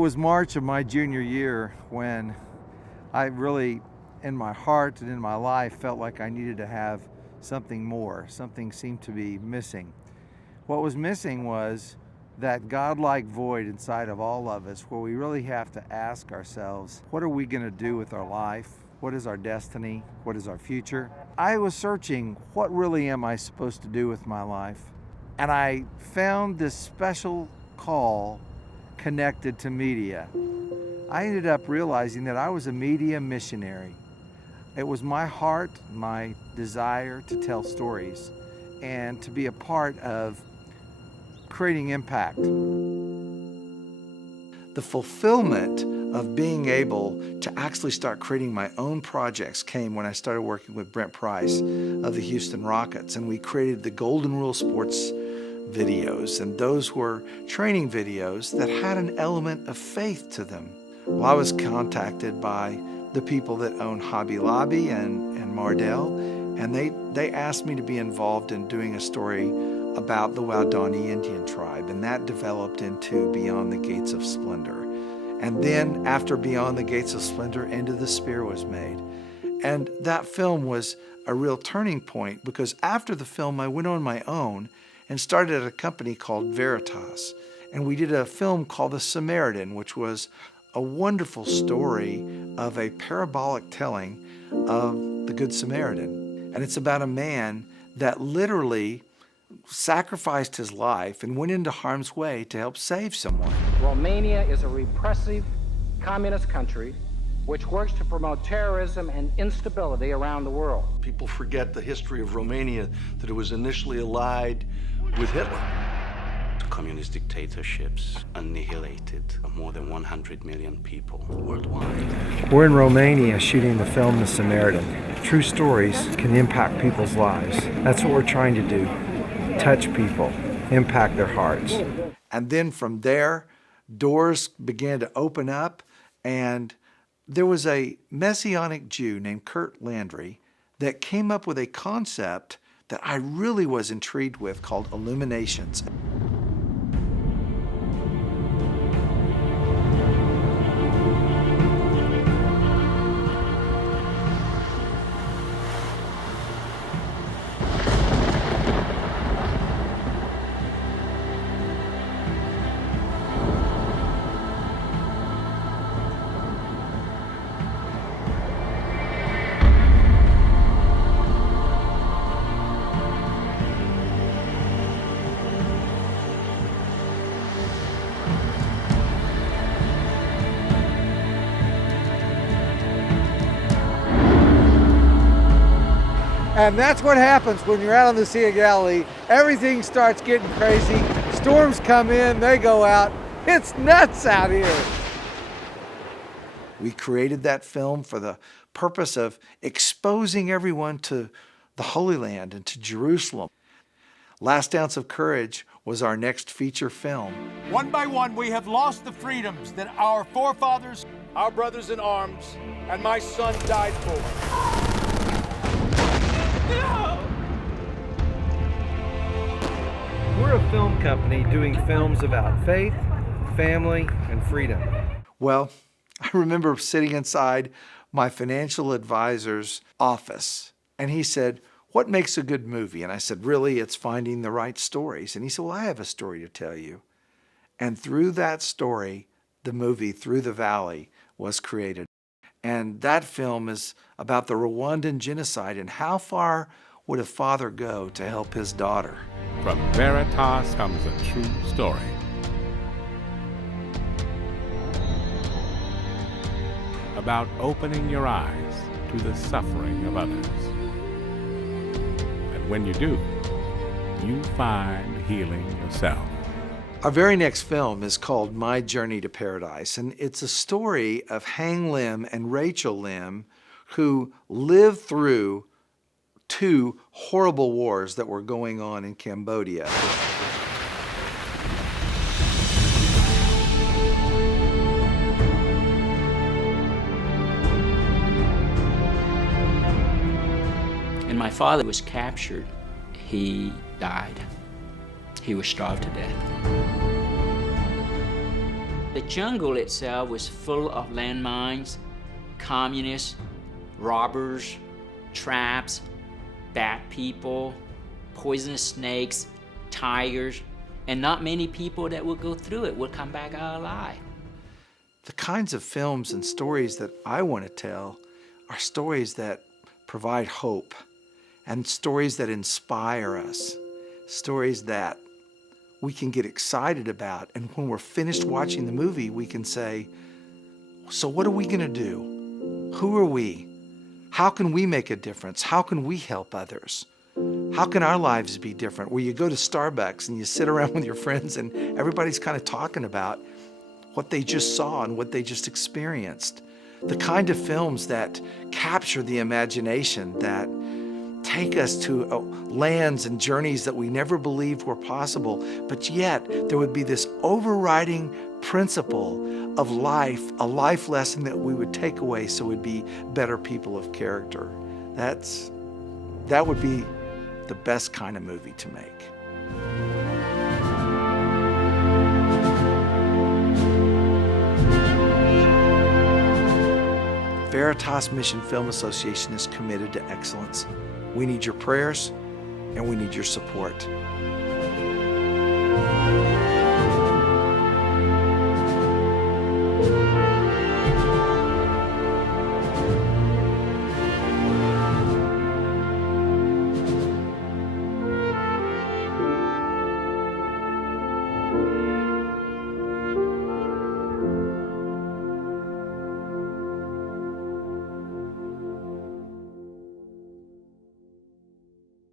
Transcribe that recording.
was March of my junior year when I really, in my heart and in my life, felt like I needed to have something more. Something seemed to be missing. What was missing was that godlike void inside of all of us where we really have to ask ourselves, what are we going to do with our life? What is our destiny? What is our future? I was searching, what really am I supposed to do with my life? And I found this special call connected to media. I ended up realizing that I was a media missionary. It was my heart, my desire to tell stories and to be a part of creating impact. The fulfillment of being able to actually start creating my own projects came when I started working with Brent Price of the Houston Rockets, and we created the Golden Rule Sports videos, and those were training videos that had an element of faith to them. Well, I was contacted by the people that own Hobby Lobby and Mardell, and they asked me to be involved in doing a story about the Waodani Indian tribe, and that developed into Beyond the Gates of Splendor. And then after Beyond the Gates of Splendor, Into the Spear was made. And that film was a real turning point, because after the film I went on my own and started a company called Veritas. And we did a film called The Samaritan, which was a wonderful story of a parabolic telling of the Good Samaritan. And it's about a man that literally sacrificed his life and went into harm's way to help save someone. Romania is a repressive communist country which works to promote terrorism and instability around the world. People forget the history of Romania, that it was initially allied with Hitler. Communist dictatorships annihilated more than 100 million people worldwide. We're in Romania shooting the film The Samaritan. True stories can impact people's lives. That's what we're trying to do. Touch people, impact their hearts. And then from there, doors began to open up, and there was a Messianic Jew named Kurt Landry that came up with a concept that I really was intrigued with called Illuminations. And that's what happens when you're out on the Sea of Galilee. Everything starts getting crazy. Storms come in, they go out. It's nuts out here. We created that film for the purpose of exposing everyone to the Holy Land and to Jerusalem. Last Ounce of Courage was our next feature film. One by one, we have lost the freedoms that our forefathers, our brothers in arms, and my son died for. We're a film company doing films about faith, family, and freedom. Well, I remember sitting inside my financial advisor's office, and he said, "What makes a good movie?" And I said, "Really, it's finding the right stories." And he said, "Well, I have a story to tell you." And through that story, the movie Through the Valley was created. And that film is about the Rwandan genocide and how far would a father go to help his daughter. From Veritas comes a true story. About opening your eyes to the suffering of others. And when you do, you find healing yourself. Our very next film is called My Journey to Paradise, and it's a story of Hang Lim and Rachel Lim, who lived through 2 horrible wars that were going on in Cambodia. And my father was captured. He died. He was starved to death. The jungle itself was full of landmines, communists, robbers, traps, bad people, poisonous snakes, tigers, and not many people that would go through it would come back out alive. The kinds of films and stories that I want to tell are stories that provide hope and stories that inspire us, stories that we can get excited about. And when we're finished watching the movie, we can say, so what are we going to do? Who are we? How can we make a difference? How can we help others? How can our lives be different? Where you go to Starbucks and you sit around with your friends and everybody's kind of talking about what they just saw and what they just experienced. The kind of films that capture the imagination, that take us to lands and journeys that we never believed were possible, but yet there would be this overriding principle of life, a life lesson that we would take away so we'd be better people of character. That would be the best kind of movie to make. Veritas Mission Film Association is committed to excellence. We need your prayers and we need your support.